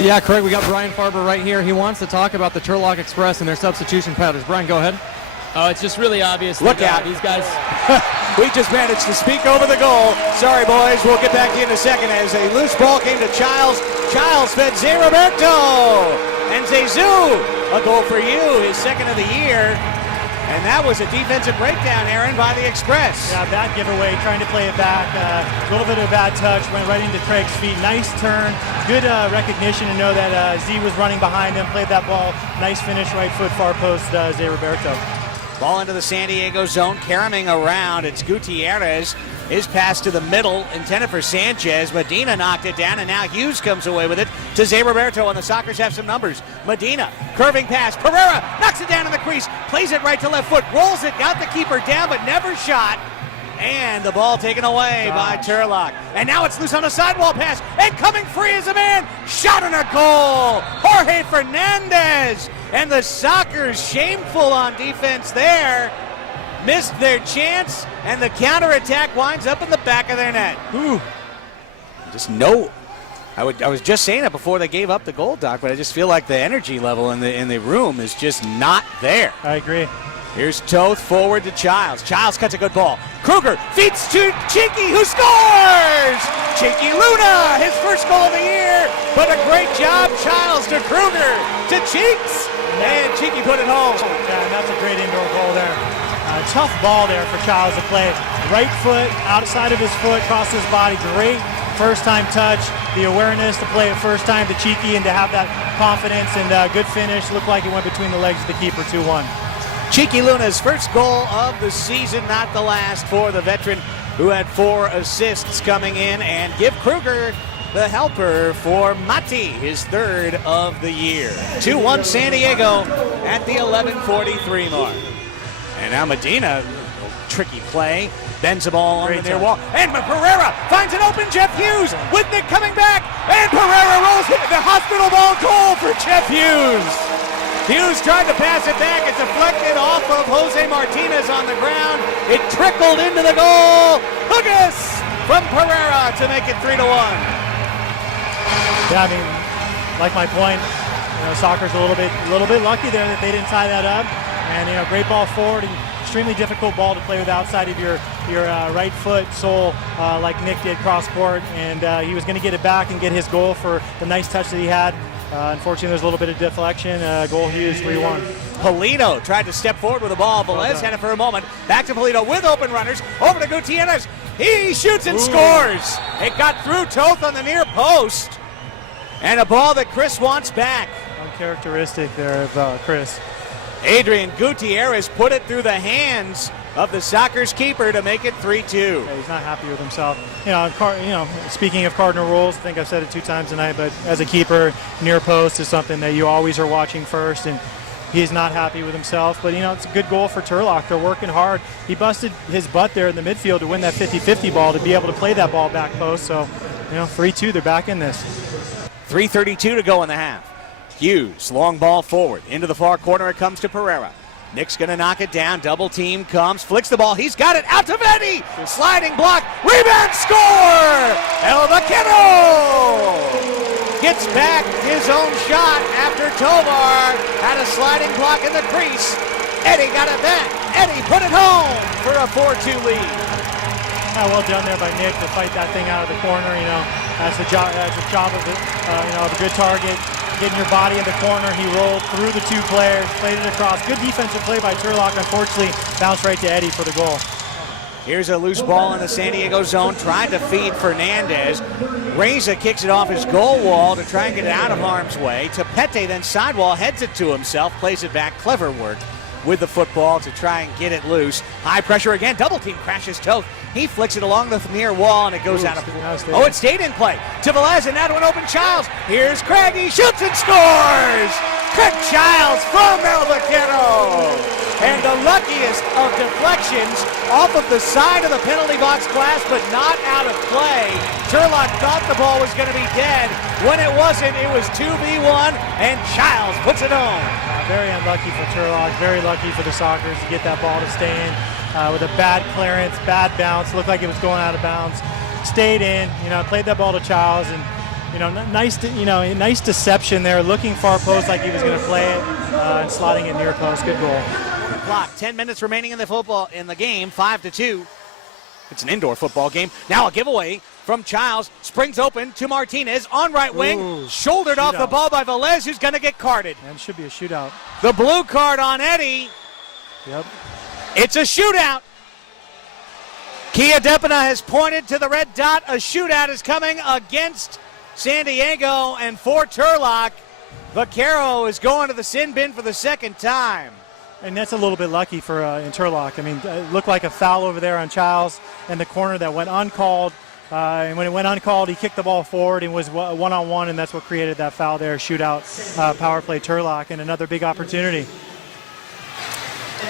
Yeah, Craig, we got Brian Farber right here. He wants to talk about the Turlock Express and their substitution patterns. Brian, go ahead. Oh, it's just really obvious. Look out. These guys. We just managed to speak over the goal. Sorry, boys. We'll get back to you in a second as a loose ball came to Childs. Childs fed Zé Roberto. And Zezou, a goal for you, his second of the year. And that was a defensive breakdown, Aaron, by the Express. Yeah, bad giveaway, trying to play it back. A little bit of a bad touch, went right into Craig's feet. Nice turn, good recognition to know that Z was running behind him, played that ball. Nice finish, right foot, far post, Zé Roberto. Ball into the San Diego zone, caroming around. It's Gutierrez. His pass to the middle, intended for Sanchez. Medina knocked it down, and now Hughes comes away with it to Zé Roberto, and the Sockers have some numbers. Medina, curving pass. Pereira knocks it down in the crease, plays it right to left foot, rolls it, got the keeper down, but never shot. And the ball taken away by Turlock. And now it's loose on a sidewall pass, and coming free is a man. Shot and a goal! Jorge Fernandez! And the Sockers shameful on defense there. Missed their chance, and the counterattack winds up in the back of their net. Ooh. Just no. I was just saying it before they gave up the goal, Doc, but I just feel like the energy level in the room is just not there. I agree. Here's Toth forward to Childs. Childs cuts a good ball. Kruger feeds to Cheeky, who scores! Cheeky Luna, his first goal of the year, but a great job, Childs to Kruger, to Cheeks, and Cheeky put it home. Yeah, that's a great indoor goal there. Tough ball there for Childs to play. Right foot, outside of his foot, across his body. Great first-time touch. The awareness to play it first time to Cheeky and to have that confidence and good finish. Looked like it went between the legs of the keeper, 2-1. Cheeky Luna's first goal of the season, not the last for the veteran who had 4 assists coming in. And give Kruger the helper for Mati, his third of the year. 2-1 San Diego at the 11:43 mark. And now Medina, tricky play, bends the ball on the near wall. And Pereira finds an open Jeff Hughes with Nick coming back. And Pereira rolls it. The hospital ball goal for Jeff Hughes. Hughes tried to pass it back. It deflected off of Jose Martinez on the ground. It trickled into the goal. Hugas from Pereira to make it 3-1. Yeah, I mean, like my point, Sockers a little bit lucky there that they didn't tie that up. And great ball forward, and extremely difficult ball to play with outside of your right foot sole, like Nick did cross court. And he was going to get it back and get his goal for the nice touch that he had. Unfortunately, there's a little bit of deflection. Goal Hughes, 3-1. Polito tried to step forward with the ball. Velez had it for a moment. Back to Polito with open runners. Over to Gutierrez. He shoots and scores. It got through Toth on the near post. And a ball that Chris wants back. Uncharacteristic there of Chris. Adrian Gutierrez put it through the hands of the Sockers keeper to make it 3-2. Yeah, he's not happy with himself. Speaking of cardinal rules, I think I've said it 2 times tonight, but as a keeper, near post is something that you always are watching first, and he's not happy with himself. But, it's a good goal for Turlock. They're working hard. He busted his butt there in the midfield to win that 50-50 ball, to be able to play that ball back post. So, 3-2, they're back in this. 3:32 to go in the half. Hughes, long ball forward. Into the far corner it comes to Pereira. Nick's going to knock it down. Double team comes. Flicks the ball. He's got it. Out to Vetti. Sliding block. Rebound score! El Vaquero gets back his own shot after Tovar had a sliding block in the crease. Eddie got it back. Eddie put it home for a 4-2 lead. Well done there by Nick to fight that thing out of the corner. That's the job of it. Of a good target. Getting your body in the corner. He rolled through the 2 players, played it across. Good defensive play by Turlock. Unfortunately, bounced right to Eddie for the goal. Here's a loose ball in the San Diego zone, trying to feed Fernandez. Reza kicks it off his goal wall to try and get it out of harm's way. Tapete then sidewall, heads it to himself, plays it back. Clever work with the football to try and get it loose. High pressure again. Double team crashes Toth. He flicks it along the near wall, and it goes out of play. Oh, it stayed in play. To Velez, and now to an open Childs. Here's Craig. He shoots and scores! Craig Childs from El Vaquero. And the luckiest of deflections off of the side of the penalty box glass, but not out of play. Turlock thought the ball was going to be dead. When it wasn't, it was 2v1, and Childs puts it home. Very unlucky for Turlock, very lucky for the Sockers to get that ball to stay in with a bad clearance, bad bounce. Looked like it was going out of bounds. Stayed in, played that ball to Childs, and Nice deception there, looking far post like he was going to play it, and slotting it near post. Good goal. Clock, 10 minutes remaining in the game, 5-2. It's an indoor football game. Now a giveaway from Childs, springs open to Martinez on right wing, shouldered off the ball by Velez, who's going to get carded. And it should be a shootout. The blue card on Eddie. Yep. It's a shootout. Kia Depina has pointed to the red dot. A shootout is coming against San Diego, and for Turlock, Vaquero is going to the sin bin for the second time. And that's a little bit lucky for in Turlock. I mean, it looked like a foul over there on Childs and the corner that went uncalled. And when it went uncalled, he kicked the ball forward and was one-on-one, and that's what created that foul there. Shootout, power play Turlock, and another big opportunity.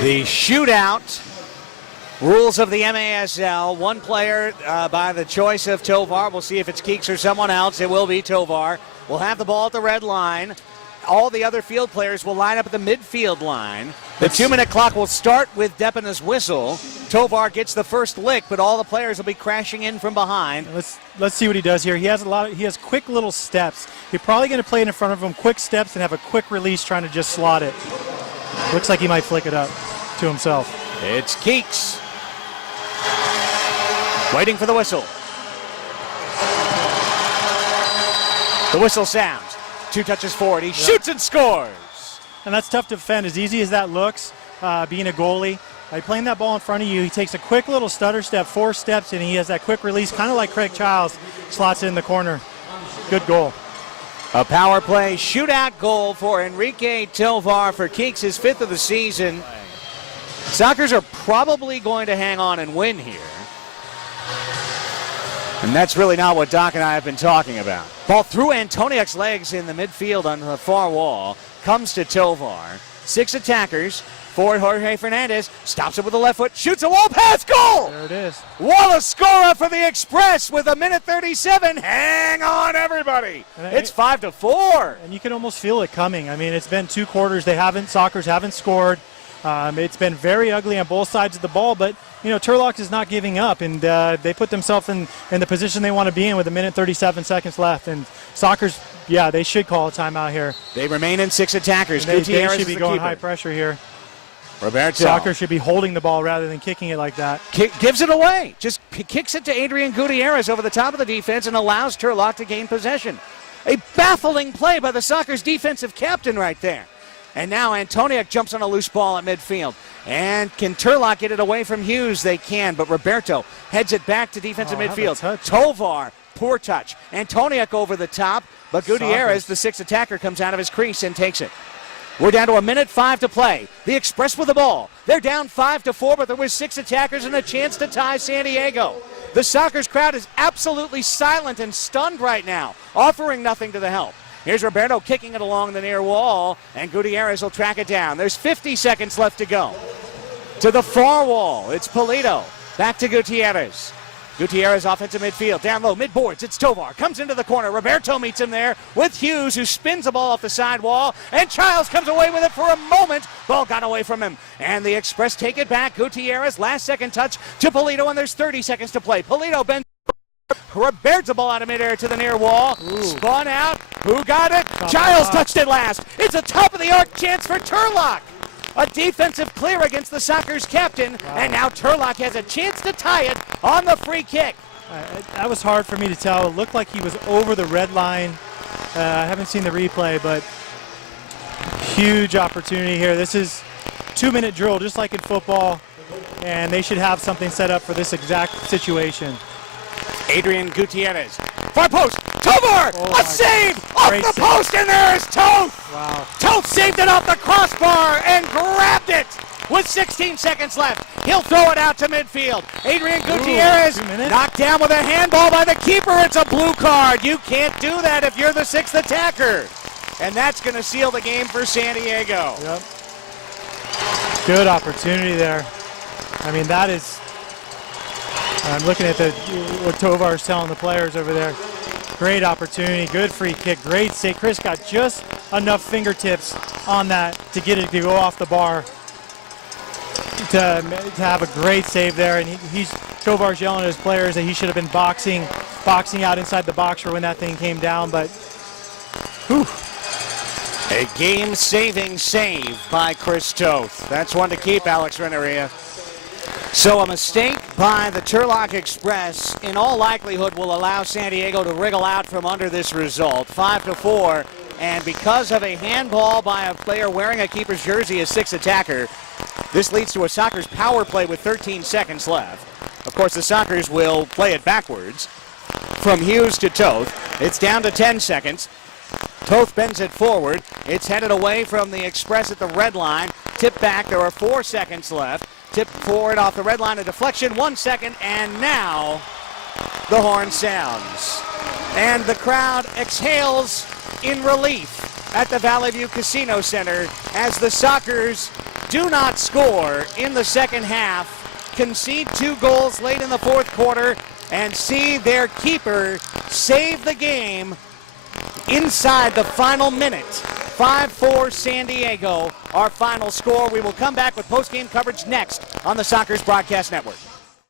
The shootout, rules of the MASL, one player by the choice of Tovar. We'll see if it's Keeks or someone else. It will be Tovar. We'll have the ball at the red line. All the other field players will line up at the midfield line. The 2-minute clock will start with Depina's whistle. Tovar gets the first lick, but all the players will be crashing in from behind. Let's see what he does here. He has quick little steps. You're probably going to play it in front of him, quick steps, and have a quick release trying to just slot it. Looks like he might flick it up to himself. It's Keeks. Waiting for the whistle. The whistle sounds. 2 touches forward. He shoots and scores. And that's tough to defend. As easy as that looks, being a goalie, playing that ball in front of you, he takes a quick little stutter step, 4 steps, and he has that quick release, kind of like Craig Childs, slots it in the corner. Good goal. A power play shootout goal for Enrique Tovar for Keeks, his 5th of the season. Sockers are probably going to hang on and win here. And that's really not what Doc and I have been talking about. Ball through Antoniuk's legs in the midfield on the far wall. Comes to Tovar. 6 attackers. Forward Jorge Fernandez stops it with the left foot. Shoots a wall pass. Goal! There it is. What a scorer for the Express with 1:37. Hang on, everybody. It's 5-4. And you can almost feel it coming. I mean, it's been 2 quarters. Sockers haven't scored. It's been very ugly on both sides of the ball, but Turlock is not giving up, and they put themselves in the position they want to be in with 1:37 left. And Sockers, they should call a timeout here. They remain in 6 attackers. They should be going high pressure here. Roberto. Sockers should be holding the ball rather than kicking it like that. Gives it away. Just kicks it to Adrian Gutierrez over the top of the defense and allows Turlock to gain possession. A baffling play by the Sockers defensive captain right there. And now Antoniuk jumps on a loose ball at midfield. And can Turlock get it away from Hughes? They can, but Roberto heads it back to defensive midfield. Tovar, poor touch. Antoniuk over the top, but Gutierrez, the 6th attacker, comes out of his crease and takes it. We're down to 1:05 to play. The Express with the ball. They're down 5-4, but there was 6 attackers and a chance to tie San Diego. The Sockers crowd is absolutely silent and stunned right now, offering nothing to the help. Here's Roberto kicking it along the near wall, and Gutierrez will track it down. There's 50 seconds left to go. To the far wall, it's Polito. Back to Gutierrez. Gutierrez offensive midfield. Down low, mid-boards, it's Tovar. Comes into the corner. Roberto meets him there with Hughes, who spins the ball off the side wall, and Childs comes away with it for a moment. Ball got away from him, and the Express take it back. Gutierrez, last second touch to Polito, and there's 30 seconds to play. Polito bends. Roberts the ball out of midair to the near wall. Spun out. Who got it? Childs touched it last. It's a top-of-the-arc chance for Turlock. A defensive clear against the Sockers captain, and now Turlock has a chance to tie it on the free kick. That was hard for me to tell. It looked like he was over the red line. I haven't seen the replay, but huge opportunity here. This is 2-minute drill, just like in football, and they should have something set up for this exact situation. Adrian Gutierrez. Far post. Tovar! A save! Off the post, and there's Toth! Wow. Toth saved it off the crossbar and grabbed it with 16 seconds left. He'll throw it out to midfield. Adrian Gutierrez knocked down with a handball by the keeper. It's a blue card. You can't do that if you're the 6th attacker. And that's going to seal the game for San Diego. Yep. Good opportunity there. I mean, that is... I'm looking at what Tovar's telling the players over there. Great opportunity, good free kick, great save. Chris got just enough fingertips on that to get it to go off the bar to have a great save there. And Tovar's yelling at his players that he should have been boxing boxing out inside the box for when that thing came down, but whew. A game-saving save by Chris Toth. That's one to keep, Alex Renneria. So a mistake by the Turlock Express in all likelihood will allow San Diego to wriggle out from under this result. 5-4, and because of a handball by a player wearing a keeper's jersey, a sixth attacker, this leads to a Sockers power play with 13 seconds left. Of course, the Sockers will play it backwards from Hughes to Toth. It's down to 10 seconds. Toth bends it forward. It's headed away from the Express at the red line. Tip back. There are 4 seconds left. Tip forward off the red line. A deflection. 1 second. And now the horn sounds. And the crowd exhales in relief at the Valley View Casino Center as the Sockers do not score in the second half, concede 2 goals late in the fourth quarter, and see their keeper save the game inside the final minute. 5-4 San Diego, our final score. We will come back with post-game coverage next on the Sockers Broadcast Network.